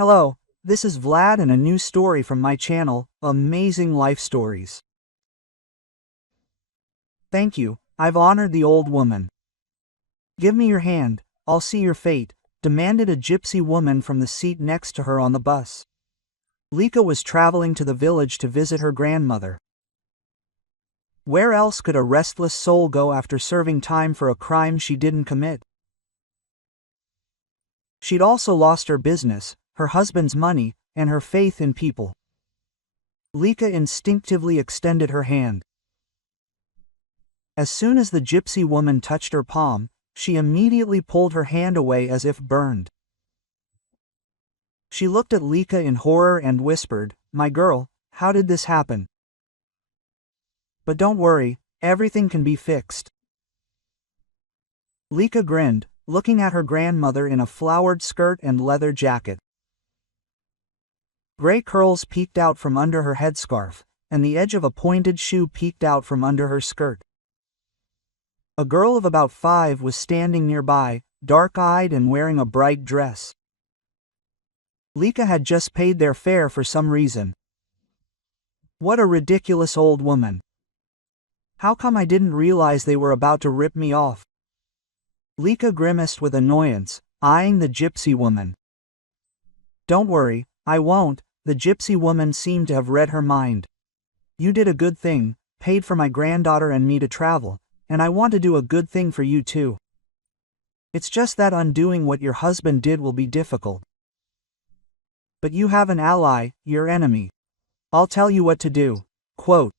Hello, this is Vlad and a new story from my channel, Amazing Life Stories. Thank you, I've honored the old woman. Give me your hand, I'll see your fate, demanded a gypsy woman from the seat next to her on the bus. Lika was traveling to the village to visit her grandmother. Where else could a restless soul go after serving time for a crime she didn't commit? She'd also lost her business, her husband's money, and her faith in people. Lika instinctively extended her hand. As soon as the gypsy woman touched her palm, she immediately pulled her hand away as if burned. She looked at Lika in horror and whispered, "My girl, how did this happen? But don't worry, everything can be fixed." Lika grinned, looking at her grandmother in a flowered skirt and leather jacket. Gray curls peeked out from under her headscarf, and the edge of a pointed shoe peeked out from under her skirt. A girl of about 5 was standing nearby, dark-eyed and wearing a bright dress. Lika had just paid their fare for some reason. What a ridiculous old woman. How come I didn't realize they were about to rip me off? Lika grimaced with annoyance, eyeing the gypsy woman. Don't worry, I won't, the gypsy woman seemed to have read her mind. You did a good thing, paid for my granddaughter and me to travel, and I want to do a good thing for you too. It's just that undoing what your husband did will be difficult. But you have an ally, your enemy. I'll tell you what to do. Quote.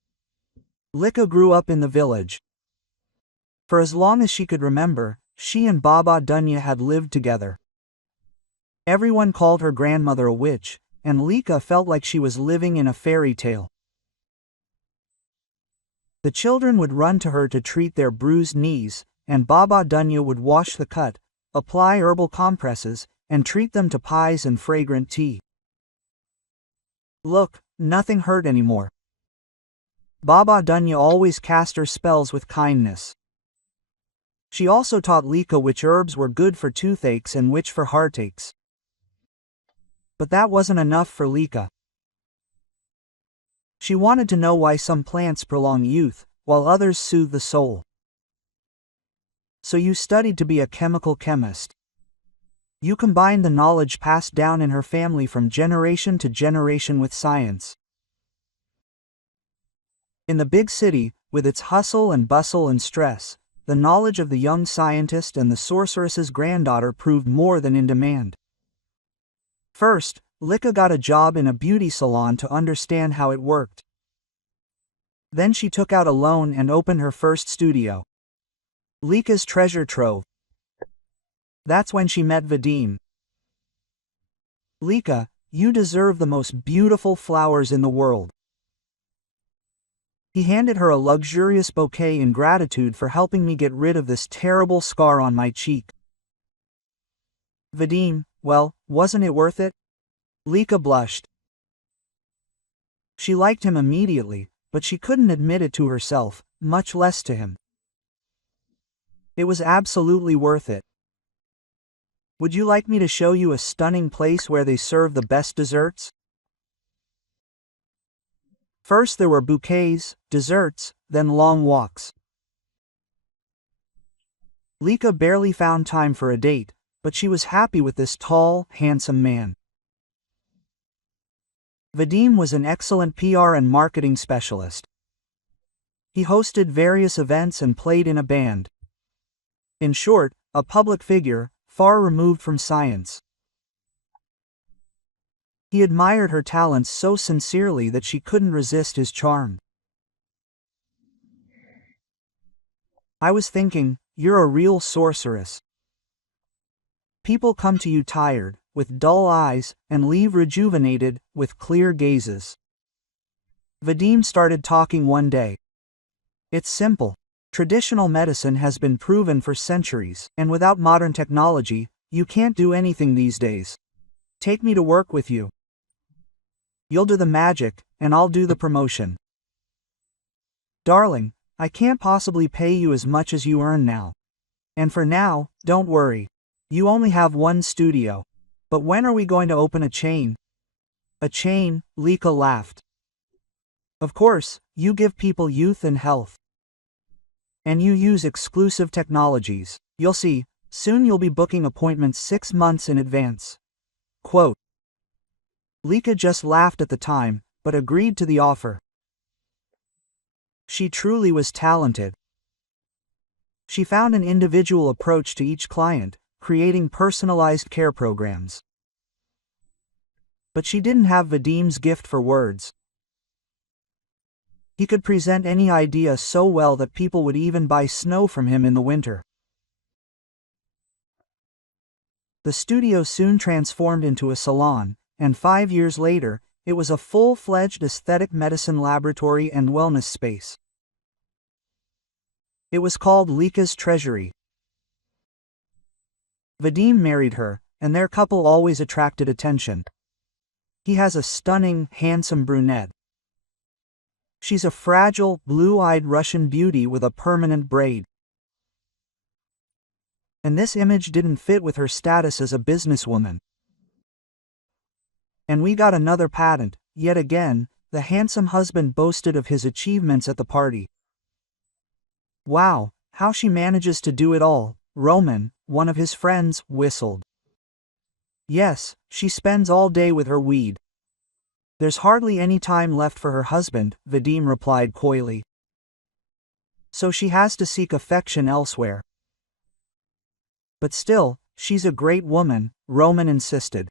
Lika grew up in the village. For as long as she could remember, she and Baba Dunya had lived together. Everyone called her grandmother a witch, and Lika felt like she was living in a fairy tale. The children would run to her to treat their bruised knees, and Baba Dunya would wash the cut, apply herbal compresses, and treat them to pies and fragrant tea. Look, nothing hurt anymore. Baba Dunya always cast her spells with kindness. She also taught Lika which herbs were good for toothaches and which for heartaches. But that wasn't enough for Lika. She wanted to know why some plants prolong youth, while others soothe the soul. So you studied to be a chemical chemist. You combined the knowledge passed down in her family from generation to generation with science. In the big city, with its hustle and bustle and stress, the knowledge of the young scientist and the sorceress's granddaughter proved more than in demand. First, Lika got a job in a beauty salon to understand how it worked. Then she took out a loan and opened her first studio. Lika's treasure trove. That's when she met Vadim. Lika, you deserve the most beautiful flowers in the world. He handed her a luxurious bouquet in gratitude for helping me get rid of this terrible scar on my cheek. Vadim, well, wasn't it worth it? Lika blushed. She liked him immediately, but she couldn't admit it to herself, much less to him. It was absolutely worth it. Would you like me to show you a stunning place where they serve the best desserts? First there were bouquets, desserts, then long walks. Lika barely found time for a date, but she was happy with this tall, handsome man. Vadim was an excellent PR and marketing specialist. He hosted various events and played in a band. In short, a public figure, far removed from science. He admired her talents so sincerely that she couldn't resist his charm. I was thinking, you're a real sorceress. People come to you tired, with dull eyes, and leave rejuvenated, with clear gazes. Vadim started talking one day. It's simple. Traditional medicine has been proven for centuries, and without modern technology, you can't do anything these days. Take me to work with you. You'll do the magic, and I'll do the promotion. Darling, I can't possibly pay you as much as you earn now. And for now, don't worry. You only have one studio. But when are we going to open a chain? A chain, Lika laughed. Of course, you give people youth and health. And you use exclusive technologies. You'll see, soon you'll be booking appointments 6 months in advance. Quote. Lika just laughed at the time, but agreed to the offer. She truly was talented. She found an individual approach to each client, creating personalized care programs. But she didn't have Vadim's gift for words. He could present any idea so well that people would even buy snow from him in the winter. The studio soon transformed into a salon, and 5 years later, it was a full-fledged aesthetic medicine laboratory and wellness space. It was called Lika's Treasury. Vadim married her, and their couple always attracted attention. He has a stunning, handsome brunette. She's a fragile, blue-eyed Russian beauty with a permanent braid. And this image didn't fit with her status as a businesswoman. And we got another patent. Yet again, the handsome husband boasted of his achievements at the party. Wow, how she manages to do it all, Roman, one of his friends, whistled. Yes, she spends all day with her weed. There's hardly any time left for her husband, Vadim replied coyly. So she has to seek affection elsewhere. But still, she's a great woman, Roman insisted.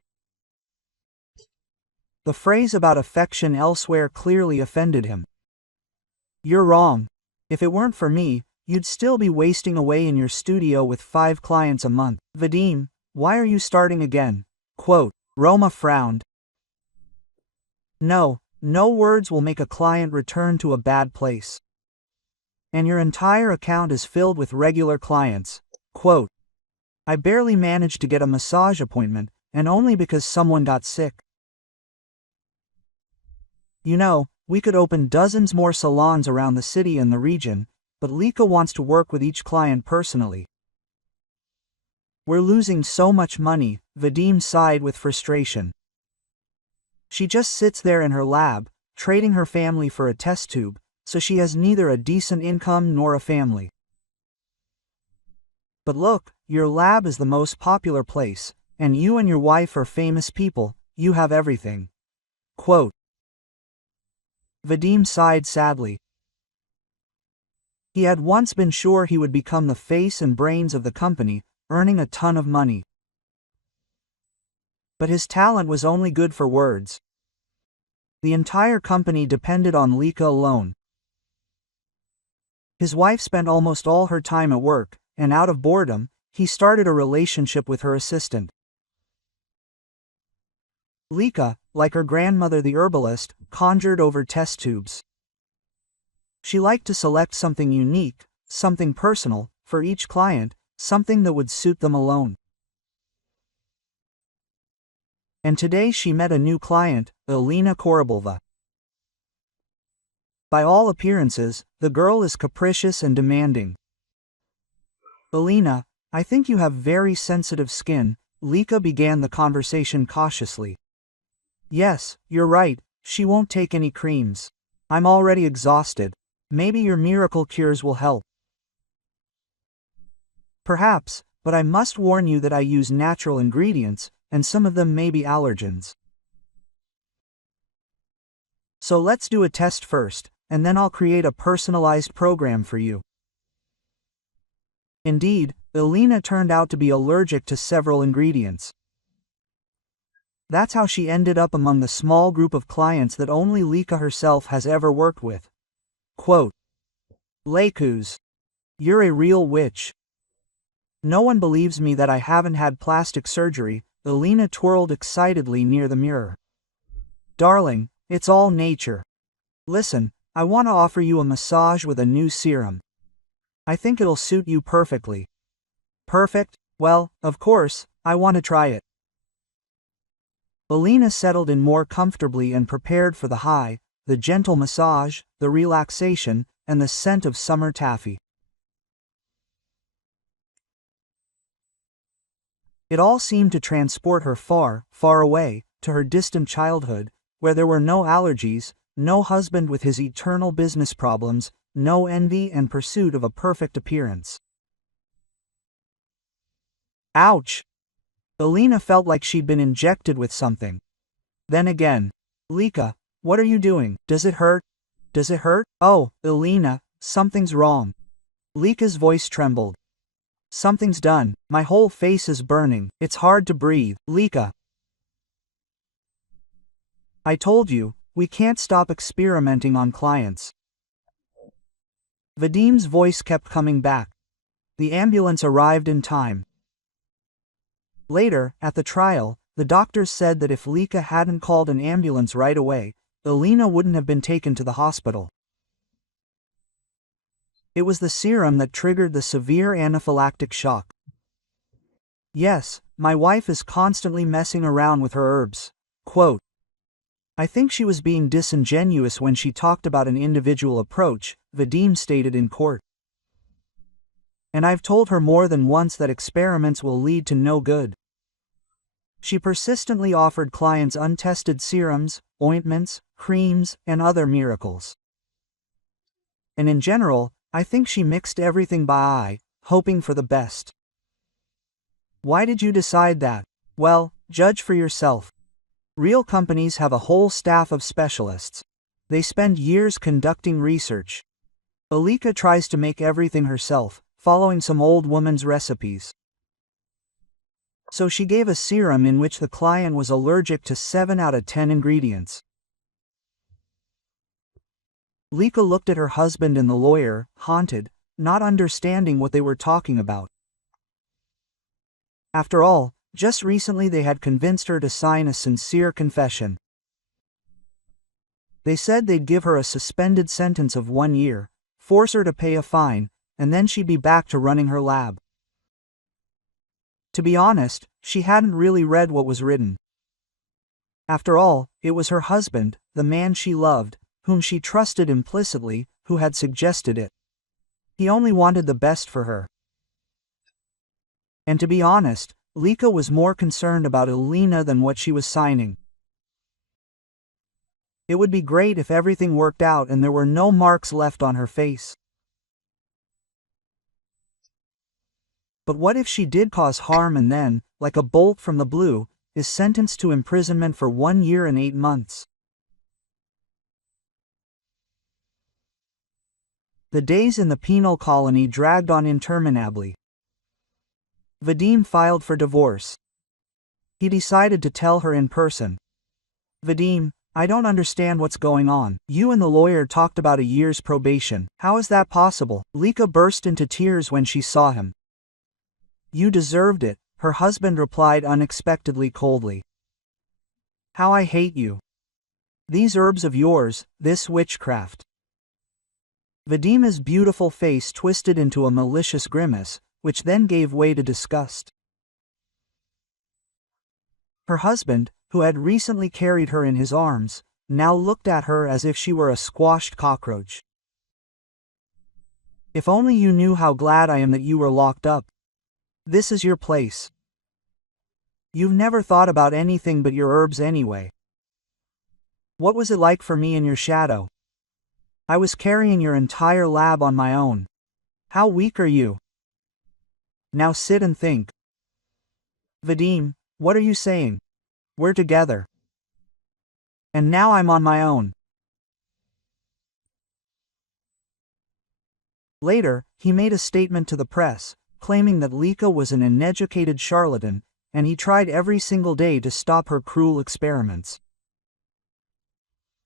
The phrase about affection elsewhere clearly offended him. You're wrong. If it weren't for me, you'd still be wasting away in your studio with 5 clients a month. Vadim, why are you starting again? Quote. Roma frowned. No words will make a client return to a bad place. And your entire account is filled with regular clients. Quote. I barely managed to get a massage appointment, and only because someone got sick. You know, we could open dozens more salons around the city and the region, but Lika wants to work with each client personally. We're losing so much money, Vadim sighed with frustration. She just sits there in her lab, trading her family for a test tube, so she has neither a decent income nor a family. But look, your lab is the most popular place, and you and your wife are famous people, you have everything. Quote. Vadim sighed sadly. He had once been sure he would become the face and brains of the company, earning a ton of money. But his talent was only good for words. The entire company depended on Lika alone. His wife spent almost all her time at work, and out of boredom, he started a relationship with her assistant. Lika, like her grandmother the herbalist, conjured over test tubes. She liked to select something unique, something personal, for each client, something that would suit them alone. And today she met a new client, Elena Korobova. By all appearances, the girl is capricious and demanding. Elena, I think you have very sensitive skin, Lika began the conversation cautiously. Yes, you're right, she won't take any creams. I'm already exhausted. Maybe your miracle cures will help. Perhaps, but I must warn you that I use natural ingredients, and some of them may be allergens. So let's do a test first, and then I'll create a personalized program for you. Indeed, Elena turned out to be allergic to several ingredients. That's how she ended up among the small group of clients that only Lika herself has ever worked with. Quote. Lekus. You're a real witch. No one believes me that I haven't had plastic surgery, Elena twirled excitedly near the mirror. Darling, it's all nature. Listen, I want to offer you a massage with a new serum. I think it'll suit you perfectly. Perfect? Well, of course, I want to try it. Elena settled in more comfortably and prepared for the high, the gentle massage, the relaxation, and the scent of summer taffy. It all seemed to transport her far, far away, to her distant childhood, where there were no allergies, no husband with his eternal business problems, no envy and pursuit of a perfect appearance. Ouch! Alina felt like she'd been injected with something. Then again, Lika, what are you doing? Does it hurt? Does it hurt? Oh, Alina, something's wrong. Lika's voice trembled. Something's done, my whole face is burning, it's hard to breathe. Lika. I told you, we can't stop experimenting on clients. Vadim's voice kept coming back. The ambulance arrived in time. Later, at the trial, the doctors said that if Lika hadn't called an ambulance right away, Alina wouldn't have been taken to the hospital. It was the serum that triggered the severe anaphylactic shock. Yes, my wife is constantly messing around with her herbs. Quote, I think she was being disingenuous when she talked about an individual approach, Vadim stated in court. And I've told her more than once that experiments will lead to no good. She persistently offered clients untested serums, ointments, creams, and other miracles. And in general, I think she mixed everything by eye, hoping for the best. Why did you decide that? Well, judge for yourself. Real companies have a whole staff of specialists. They spend years conducting research. Alika tries to make everything herself, following some old woman's recipes. So she gave a serum in which the client was allergic to 7 out of 10 ingredients. Lika looked at her husband and the lawyer, haunted, not understanding what they were talking about. After all, just recently they had convinced her to sign a sincere confession. They said they'd give her a suspended sentence of 1 year, force her to pay a fine, and then she'd be back to running her lab. To be honest, she hadn't really read what was written. After all, it was her husband, the man she loved, whom she trusted implicitly, who had suggested it. He only wanted the best for her. And to be honest, Lika was more concerned about Alina than what she was signing. It would be great if everything worked out and there were no marks left on her face. But what if she did cause harm and then, like a bolt from the blue, is sentenced to imprisonment for 1 year and 8 months? The days in the penal colony dragged on interminably. Vadim filed for divorce. He decided to tell her in person. Vadim, I don't understand what's going on. You and the lawyer talked about a year's probation. How is that possible? Lika burst into tears when she saw him. You deserved it, her husband replied unexpectedly coldly. How I hate you. These herbs of yours, this witchcraft. Vadima's beautiful face twisted into a malicious grimace, which then gave way to disgust. Her husband, who had recently carried her in his arms, now looked at her as if she were a squashed cockroach. If only you knew how glad I am that you were locked up. This is your place. You've never thought about anything but your herbs anyway. What was it like for me in your shadow? I was carrying your entire lab on my own. How weak are you? Now sit and think. Vadim, what are you saying? We're together. And now I'm on my own. Later, he made a statement to the press, claiming that Lika was an uneducated charlatan, and he tried every single day to stop her cruel experiments.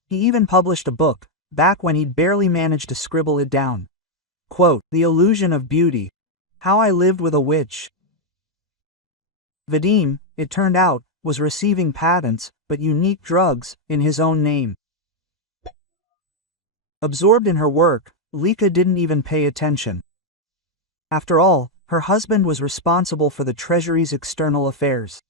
He even published a book, back when he'd barely managed to scribble it down. Quote, The Illusion of Beauty. How I Lived with a Witch. Vadim, it turned out, was receiving patents, but unique drugs, in his own name. Absorbed in her work, Lika didn't even pay attention. After all, her husband was responsible for the Treasury's external affairs.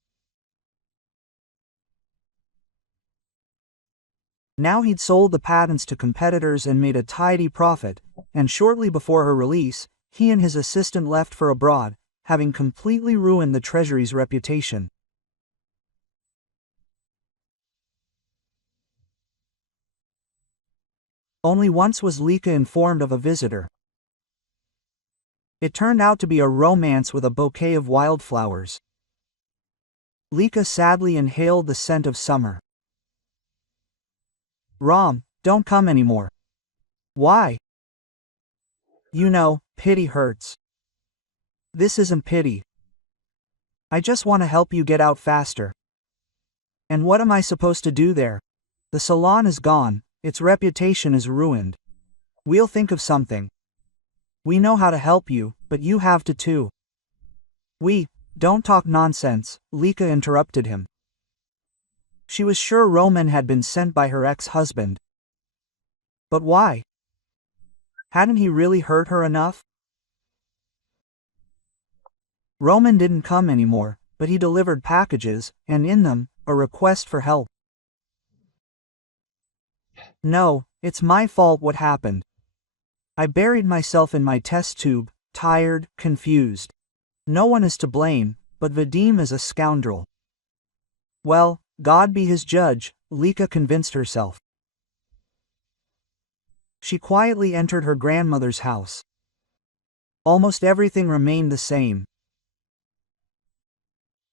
Now he'd sold the patents to competitors and made a tidy profit, and shortly before her release, he and his assistant left for abroad, having completely ruined the treasury's reputation. Only once was Lika informed of a visitor. It turned out to be a romance with a bouquet of wildflowers. Lika sadly inhaled the scent of summer. "Rom, don't come anymore." "Why?" "You know, pity hurts." "This isn't pity. I just want to help you get out faster." "And what am I supposed to do there? The salon is gone, its reputation is ruined. We'll think of something. We know how to help you, but you have to too." Don't talk nonsense," Lika interrupted him. She was sure Roman had been sent by her ex-husband. But why? Hadn't he really hurt her enough? Roman didn't come anymore, but he delivered packages, and in them, a request for help. "No, it's my fault what happened. I buried myself in my test tube, tired, confused. No one is to blame, but Vadim is a scoundrel." "Well, God be his judge," Lika convinced herself. She quietly entered her grandmother's house. Almost everything remained the same.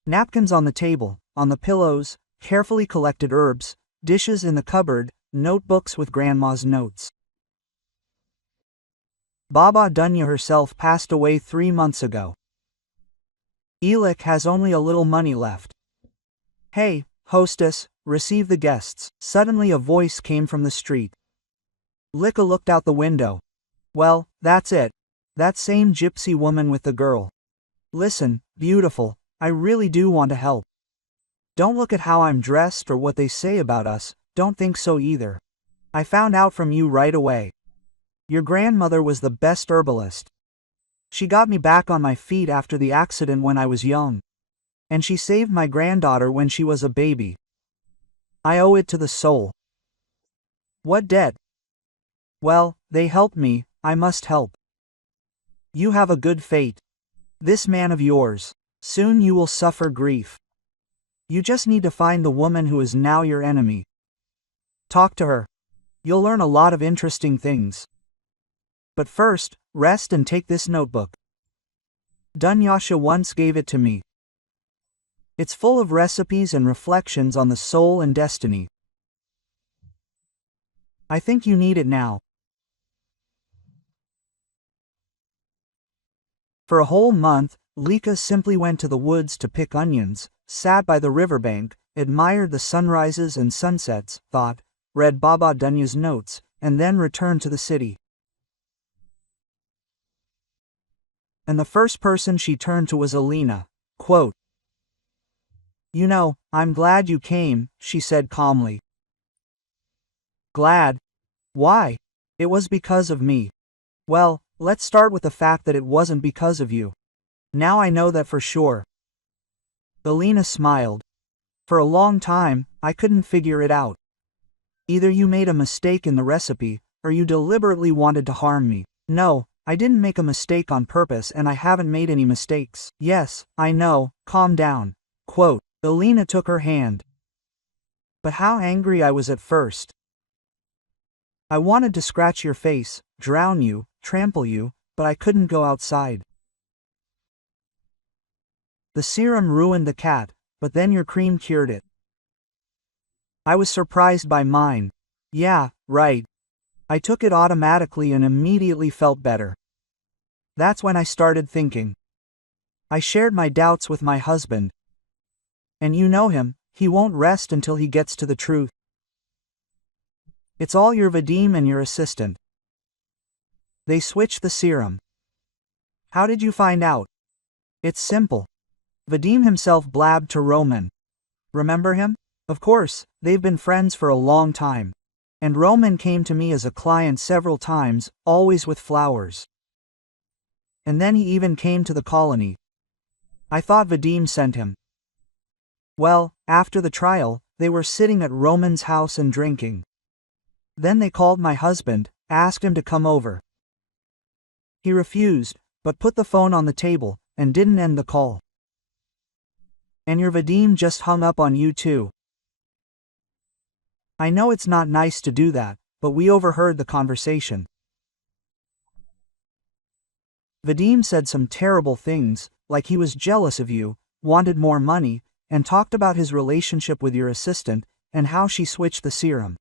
Napkins on the table, on the pillows, carefully collected herbs, dishes in the cupboard, notebooks with grandma's notes. Baba Dunya herself passed away 3 months ago. Elik has only a little money left. "Hey, hostess, receive the guests." Suddenly a voice came from the street. Lika looked out the window. "Well, that's it. That same gypsy woman with the girl. Listen, beautiful, I really do want to help. Don't look at how I'm dressed or what they say about us, don't think so either. I found out from you right away. Your grandmother was the best herbalist. She got me back on my feet after the accident when I was young. And she saved my granddaughter when she was a baby. I owe it to the soul." "What debt?" "Well, they helped me, I must help. You have a good fate. This man of yours. Soon you will suffer grief. You just need to find the woman who is now your enemy. Talk to her. You'll learn a lot of interesting things. But first, rest and take this notebook. Dunyasha once gave it to me. It's full of recipes and reflections on the soul and destiny. I think you need it now." For a whole month, Lika simply went to the woods to pick onions, sat by the riverbank, admired the sunrises and sunsets, thought, read Baba Dunya's notes, and then returned to the city. And the first person she turned to was Alina. Quote, "You know, I'm glad you came," she said calmly. "Glad? Why? It was because of me." "Well, let's start with the fact that it wasn't because of you. Now I know that for sure." Alina smiled. "For a long time, I couldn't figure it out. Either you made a mistake in the recipe, or you deliberately wanted to harm me." "No, I didn't make a mistake on purpose and I haven't made any mistakes." "Yes, I know, calm down." Quote, Alina took her hand. "But how angry I was at first. I wanted to scratch your face, drown you, trample you, but I couldn't go outside. The serum ruined the cat, but then your cream cured it. I was surprised by mine. Yeah, right. I took it automatically and immediately felt better. That's when I started thinking. I shared my doubts with my husband. And you know him, he won't rest until he gets to the truth. It's all your Vadim and your assistant. They switched the serum. How did you find out? It's simple. Vadim himself blabbed to Roman. Remember him? Of course, they've been friends for a long time. And Roman came to me as a client several times, always with flowers. And then he even came to the colony. I thought Vadim sent him. Well, after the trial, they were sitting at Roman's house and drinking. Then they called my husband, asked him to come over. He refused, but put the phone on the table, and didn't end the call. And your Vadim just hung up on you too. I know it's not nice to do that, but we overheard the conversation. Vadim said some terrible things, like he was jealous of you, wanted more money, and talked about his relationship with your assistant, and how she switched the serum.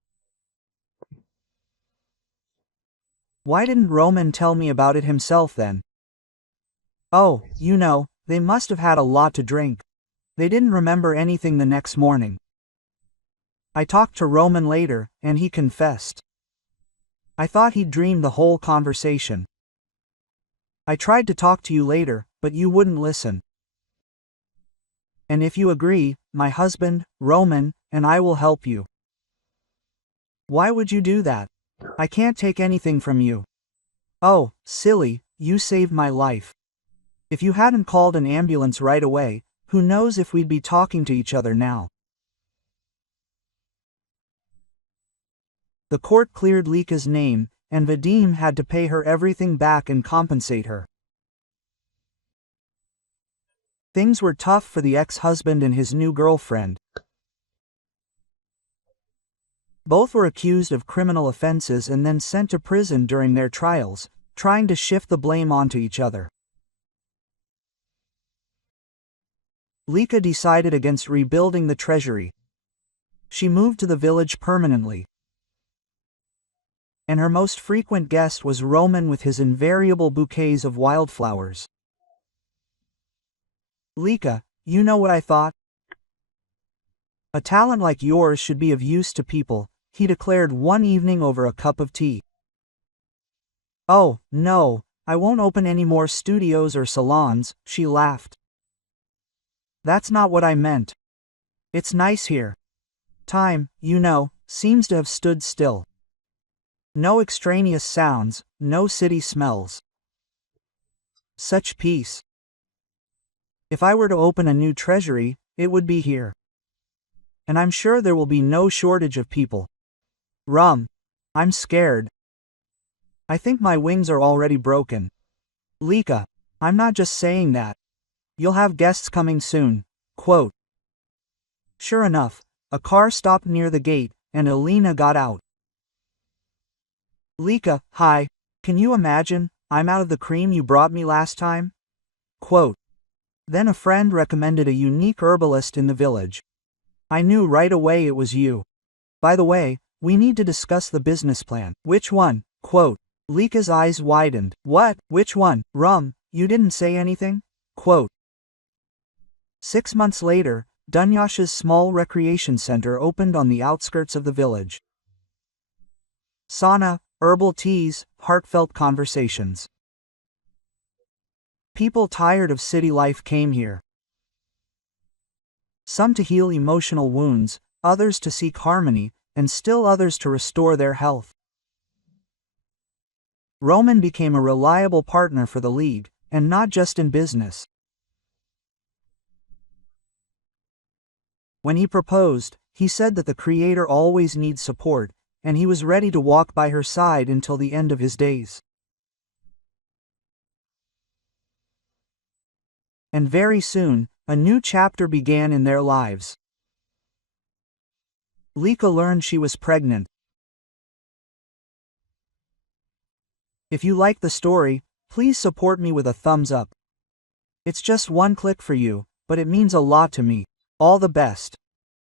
Why didn't Roman tell me about it himself then? Oh, you know, they must have had a lot to drink. They didn't remember anything the next morning. I talked to Roman later, and he confessed. I thought he'd dreamed the whole conversation. I tried to talk to you later, but you wouldn't listen. And if you agree, my husband, Roman, and I will help you. Why would you do that? I can't take anything from you. Oh, silly, you saved my life. If you hadn't called an ambulance right away, who knows if we'd be talking to each other now. The court cleared Lika's name, and Vadim had to pay her everything back and compensate her. Things were tough for the ex-husband and his new girlfriend. Both were accused of criminal offenses and then sent to prison during their trials, trying to shift the blame onto each other. Lika decided against rebuilding the treasury. She moved to the village permanently. And her most frequent guest was Roman with his invariable bouquets of wildflowers. Lika, you know what I thought? A talent like yours should be of use to people, he declared one evening over a cup of tea. Oh, no, I won't open any more studios or salons, she laughed. That's not what I meant. It's nice here. Time, you know, seems to have stood still. No extraneous sounds, no city smells. Such peace. If I were to open a new treasury, it would be here. And I'm sure there will be no shortage of people. I'm scared. I think my wings are already broken. Lika, I'm not just saying that. You'll have guests coming soon. Quote. Sure enough, a car stopped near the gate, and Elena got out. Lika, hi, can you imagine, I'm out of the cream you brought me last time? Quote. Then a friend recommended a unique herbalist in the village. I knew right away it was you. By the way, we need to discuss the business plan. Which one? Quote. Lika's eyes widened. What? Which one? You didn't say anything? Quote. 6 months later, Dunyasha's small recreation center opened on the outskirts of the village. Sauna, herbal teas, heartfelt conversations. People tired of city life came here. Some to heal emotional wounds, others to seek harmony, and still others to restore their health. Roman became a reliable partner for the League, and not just in business. When he proposed, he said that the creator always needs support, and he was ready to walk by her side until the end of his days. And very soon, a new chapter began in their lives. Lika learned she was pregnant. If you like the story, please support me with a thumbs up. It's just one click for you, but it means a lot to me. All the best.